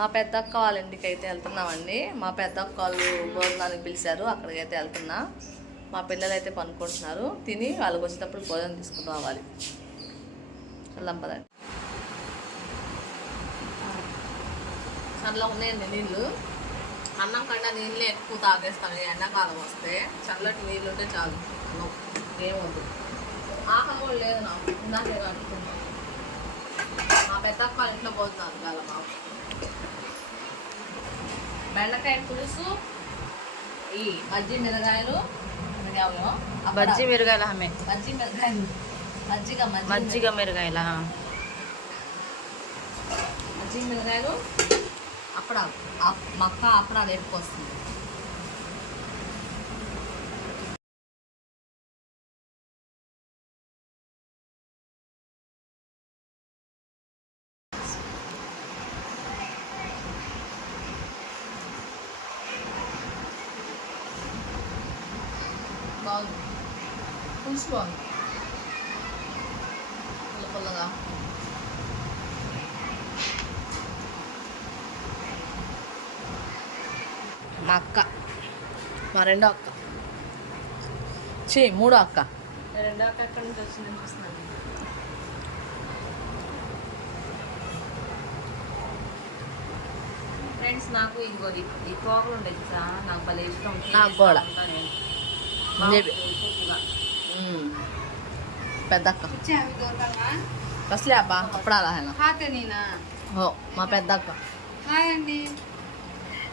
మా పెద్దక్క వాళ్ళ ఇంటికి అయితే వెళ్తున్నామండి. మా పెద్దక్క వాళ్ళు భోజనానికి పిలిచారు అక్కడికైతే వెళ్తున్నా. మా పిల్లలు అయితే పనుకుంటున్నారు. తిని వాళ్ళకి వచ్చేటప్పుడు భోజనం తీసుకుని రావాలి. వెళ్దాం పదండి. చల్ల ఉన్నాయండి నీళ్ళు. అన్నం కన్నా నీళ్ళే ఎక్కువ తాగేస్తాను. ఎండాకాలం వస్తే చల్లటి నీళ్ళు ఉంటే చాలు. అన్నం ఏమొద్దు ఆకలి కూడా లేదు నాకు. ఇందాకే అనుకున్నాను. మా పెద్దక్క వాళ్ళ ఇంట్లో పోతున్నారు కాలం మాకు. బెండకాయ పులుసు ఈ మజ్జి మిరగాయలు బజ్జీ మిరగాయల ఆమె. మజ్జి మిరగాయలు. మజ్జిగ మిరగాయల. మజ్జిగ మిరగాయలు. అప్పడాలు. అప్- మక్క అప్పడాలు వేపుకొస్తుంది బాగుంది పులుసు బాగుంది పుల్ల పుల్లగా మా అక్క మా రెండో అక్క చే మూడో అక్క రెండో ఎక్కడి నుంచి వచ్చిందని చూస్తున్నాను ఫ్రెండ్స్ నాకు ఇంకో ఈ తోకలు ఉండే తెలుసా? నాకు భలే ఇష్టం. నాకు కూడా. తినేస్తా ఉంటా నేను. Maybe. బాగుంటుంది, ఉప్పుగా. మ్మ్. పెద్ద అక్క అసలే అబ్బా అప్పుడాలా ఆయన హాతనేనా ఓ మా పెద్ద అక్క హాయ్ అండి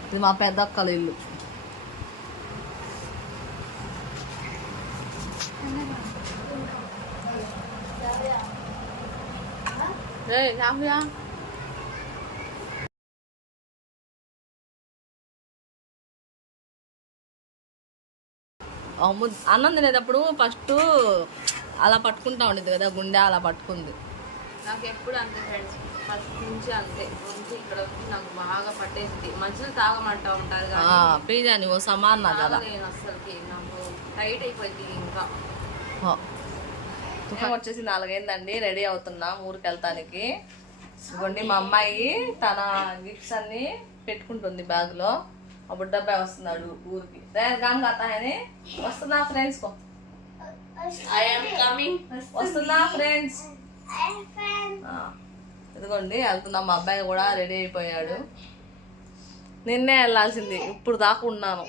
ఇది మా పెద్ద అక్కల ఇల్లు ఏయ్, కాఫీయా? అన్నం తినేటప్పుడు ఫస్ట్ అలా పట్టుకుంటా ఉండేది కదా గుండె అలా పట్టుకుంది. నాకు ఎప్పుడు అంతే ఫ్రెండ్స్ ఫస్ట్ నుంచి అంతే. నుంచి ఇక్కడ వచ్చి నాకు బాగా పట్టేసింది. మధ్యలో తాగమంటా ఉంటారు ప్లీజ్ అని ఓ సమాన తాగలేను అసలుకి నాకు టైట్ అయిపోయింది ఇంకా. తుఫాన్ వచ్చేసి నాలుగైందండి రెడీ అవుతున్నా ఊరికి వెళ్తానికి ఇదిగోండి మా అమ్మాయి తన గిఫ్ట్స్ అన్ని పెట్టుకుంటుంది బ్యాగ్లో ఆ బుడ్డబ్బాయి వస్తున్నాడు ఊరికి. గామ్ వస్తున్నా ఫ్రెండ్స్ కో. వస్తున్నా ఫ్రెండ్స్ ఇదిగోండి వెళ్తున్నా. మా అబ్బాయి కూడా రెడీ అయిపోయాడు. నిన్నే వెళ్ళాల్సింది. ఇప్పుడు దాకా ఉన్నాను.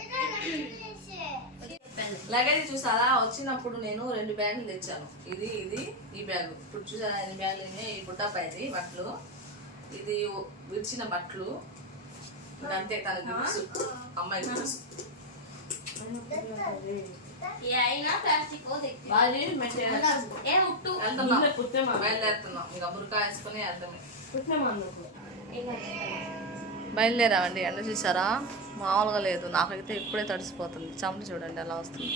లగేజ్ చూసారా? వచ్చినప్పుడు నేను రెండు బ్యాగులు తెచ్చాను. ఇది ఇది ఈ బ్యాగ్. ఇప్పుడు చూసారా? ఎన్ని బ్యాగులు ఈ బుట్టపైది బట్టలు. ఇది విడిచిన బట్టలు. అంతే తన అమ్మాయి బయలుదేరామండి ఎండ చూసారా మామూలుగా లేదు నాకైతే ఇప్పుడే తడిసిపోతుంది చెమట చూడండి ఎలా వస్తుంది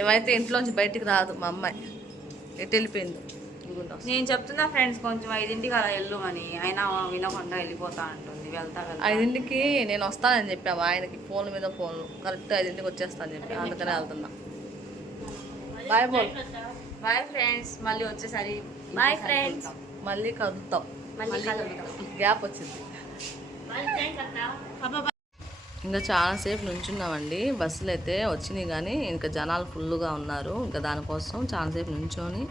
ఏమైతే ఇంట్లోంచి బయటికి రాదు మా అమ్మాయి ఎటు వెళ్ళిపోయింది. నేను చెప్తున్నా ఫ్రెండ్స్ కొంచెం ఐదింటికి అలా వెళ్ళు అని అయినా వినకుండా వెళ్ళిపోతా అంటుంది. వెళ్తా వెళ్తా. ఐదింటికి నేను వస్తానని చెప్పాము ఆయనకి ఫోన్ మీద ఫోన్. కరెక్ట్ ఐదింటికి వచ్చేస్తాను చెప్పి. అందుకనే వెళ్తున్నా. బాయ్ బోల్ బాయ్ ఫ్రెండ్స్. మళ్ళీ వచ్చేసరి. Bye friends. మళ్ళీ కదుతాం. మళ్ళీ కలుద్దాం. గ్యాప్ వచ్చింది. ఇంకా చాలాసేపు నుంచున్నామండి. బస్సులు అయితే వచ్చినాయి కానీ ఇంకా జనాలు ఫుల్గా ఉన్నారు. ఇంకా దానికోసం చాలాసేపు నుంచొని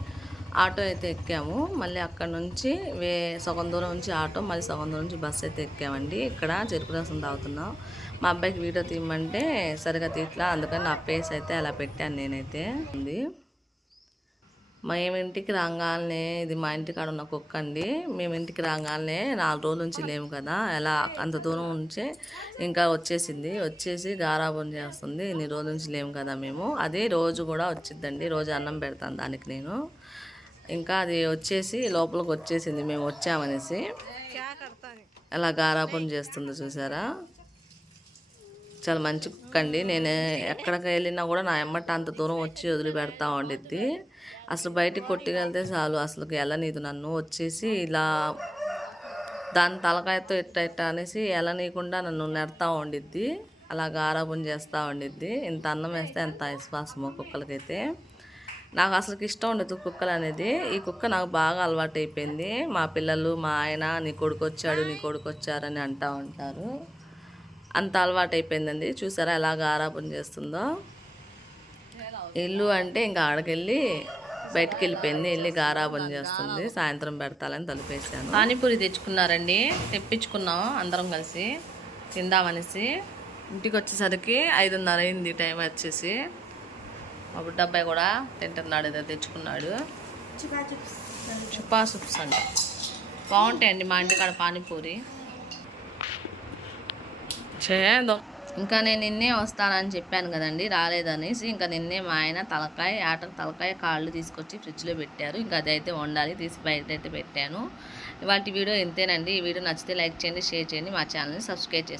ఆటో అయితే ఎక్కాము. మళ్ళీ అక్కడ నుంచి వే సగం దూరం నుంచి ఆటో మళ్ళీ సగం దూరం నుంచి బస్సు అయితే ఎక్కామండి. ఇక్కడ చెరుకు రసం తాగుతున్నాం. మా అబ్బాయికి వీడియో తీయమంటే సరిగా తీట్లా అందుకని నా పేస్ అయితే అలా పెట్టాను నేనైతే. ఉంది. మా ఇంటికి రాగానే ఇది మా ఇంటి కాడ ఉన్న కుక్క అండి. మేము ఇంటికి రాగానే నాలుగు రోజుల నుంచి లేము కదా. ఎలా అంత దూరం ఉంచే ఇంకా వచ్చేసింది. వచ్చేసి గారాబం చేస్తుంది. ఇన్ని రోజుల నుంచి లేము కదా మేము. అది రోజు కూడా వచ్చిద్దండి. రోజు అన్నం పెడతాను దానికి నేను. ఇంకా అది వచ్చేసి లోపలికి వచ్చేసింది మేము వచ్చామనేసి. ఎలా గారాబం చేస్తుందో చూసారా? చాలా మంచి కుక్క అండి. నేను ఎక్కడికి వెళ్ళినా కూడా నా ఎమ్మట అంత దూరం వచ్చి వదిలిపెడతా ఉండిద్ది. అసలు బయటికి కొట్టుకెళ్తే చాలు అసలు వెళ్ళనీదు నన్ను. వచ్చేసి ఇలా దాని తలకాయతో ఇట్ట ఇట్ట అనేసి వెళ్ళనీయకుండా నన్ను నెడతా ఉండిద్ది. అలా గారాబం చేస్తూ ఉండిద్ది. ఇంత అన్నం వేస్తే ఎంత విశ్వాసమో కుక్కలకైతే నాకు అసలు ఇష్టం ఉండదు కుక్కలు అనేది ఈ కుక్క నాకు బాగా అలవాటు అయిపోయింది మా పిల్లలు మా ఆయన నీ కొడుకు వచ్చాడు నీ కొడుకు వచ్చారని అంటూ ఉంటారు. అంత అలవాటు అయిపోయిందండి చూసారా ఎలా గారాపం చేస్తుందో? ఇల్లు అంటే ఇంకా ఆడకెళ్ళి బయటికి వెళ్ళిపోయింది వెళ్ళి గారాబం చేస్తుంది. సాయంత్రం పెడతాలని తలిపేసాను పానీపూరి తెచ్చుకున్నారండి. తెప్పించుకున్నాం అందరం కలిసి. తిందామనేసి. ఇంటికి వచ్చేసరికి ఐదున్నర అయింది టైం వచ్చేసి. మా బుడ్డ అబ్బాయి కూడా తింటున్నాడు ఏదో తెచ్చుకున్నాడు. చుపా సుప్స్ అండి బాగుంటాయండి మా ఇంటికాడ పానీపూరి. చేద్దాం. ఇంకా నేను నిన్నే వస్తానని చెప్పాను కదండి రాలేదనేసి ఇంకా నిన్నే మా ఆయన తలకాయ ఆటకు తలకాయ కాళ్ళు తీసుకొచ్చి ఫ్రిడ్జ్లో పెట్టారు. ఇంకా అదైతే వండాలి తీసి బయట అయితే పెట్టాను. ఇవాటి వీడియో ఇంతేనండి. ఈ వీడియో నచ్చితే లైక్ చేయండి షేర్ చేయండి మా ఛానల్ని సబ్స్క్రైబ్ చేయండి